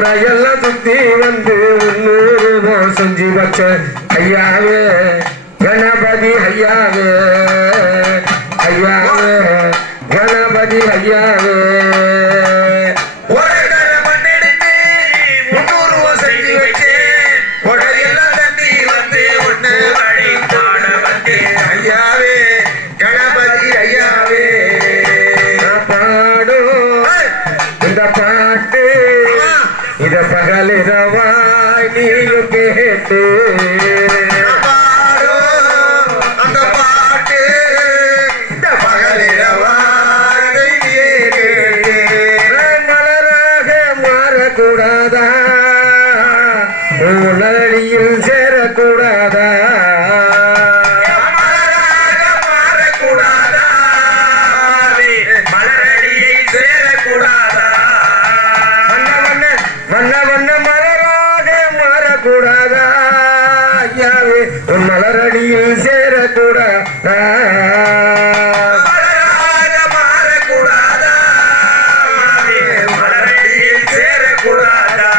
எல்லாம் சுத்தி வந்து 100 செஞ்சு வச்ச ஐயாவே கணபதி ஐயாவே ஐயாவே கணபதி ஐயாவே இத பகலிரவாய் நீயும் கேட்டு அந்த பாட்டு இந்த பகலிரவாய் கேட்டு மலராக மாறக்கூடாதா உலகில் சேரக்கூடாதா கூடாதா ஐயாவே உன் மலரடியில் சேரக்கூடாதா மாறக்கூடாதா மலரடியில் சேரக்கூடாதா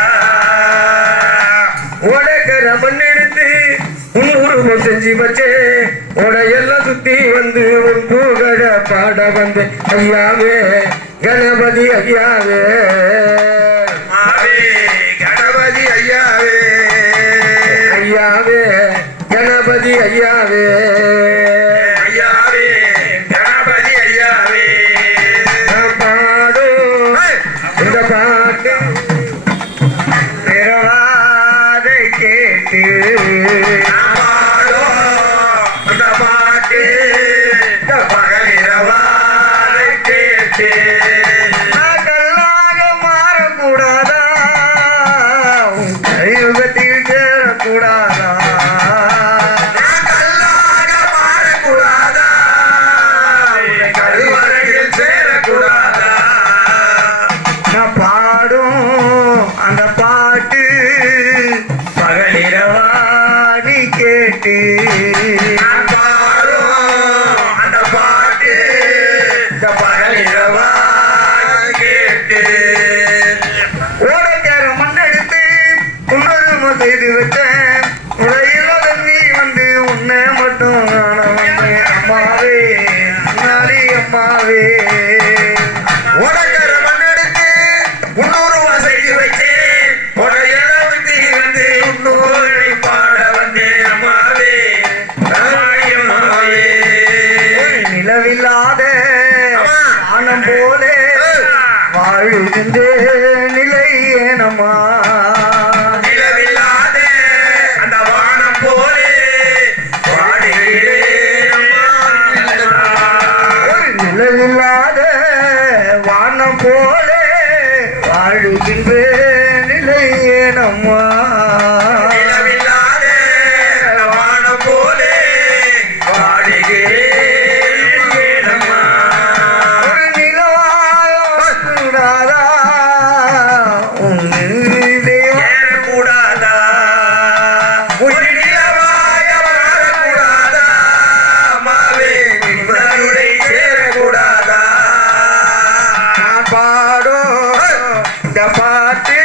உனக்கு ரமன் எடுத்து உன் உருவம் செஞ்சு வச்சே உடையெல்லாம் சுத்தி வந்து உன் புகழ பாட வந்து ஐயாவே கணபதி ஐயாவே ஐயாவே கணபதி ஐயாவே ஐயாவே கணபதி ஐயாவே பாடும் இந்த பாட்டு பிறவாதை கேட்டு பாடும் இந்த பாட்டு இந்த பகலிரவாதை கேட்டு மாறக்கூடாதா கையுகத்தில் சேரக்கூடாதா அந்த பாட்டு பகலிரவாடி கேட்டு அந்த பாட்டு இந்த பகலிரவாடி கேட்டு ஓடக்கார மண்ணெடுத்து உன்னொரு செய்து வச்சேன் உடையில நீ வந்து உன்னை மட்டும் காண வந்தேன் அம்மாவே நாளி அம்மாவே ஓடக்கார மண்ணெடுத்து உன்னொரு செய்து வச்சேன் நிலவில்லாத வானம் போலே வாழ்கின்ற நிலை ஏனம்மா நிலவில்லாத அந்த வானம் போலே நிலவில்லாத வானம் போலே வாழ்கின்ற நிலை ஏனம்மா பாட்டு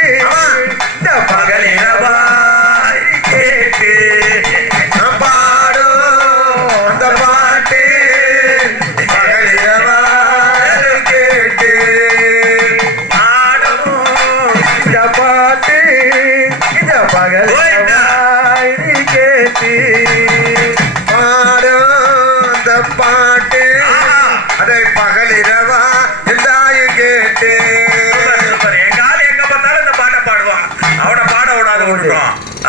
இந்த பகலிரவாய் கேட்டு பாடும் அந்த பாட்டு பகலிரவாய் கேட்டு ஆடும் இந்த பாட்டு இந்த பகலிரவாய் கேட்டு ஆடும் அந்த பாட்டு அதை பகலிரவா எல்லாயும் கேட்டு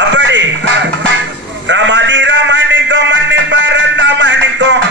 அப்படி ரமணி ரமணிக்கும் மண்ணி பரந்த மணிக்கும்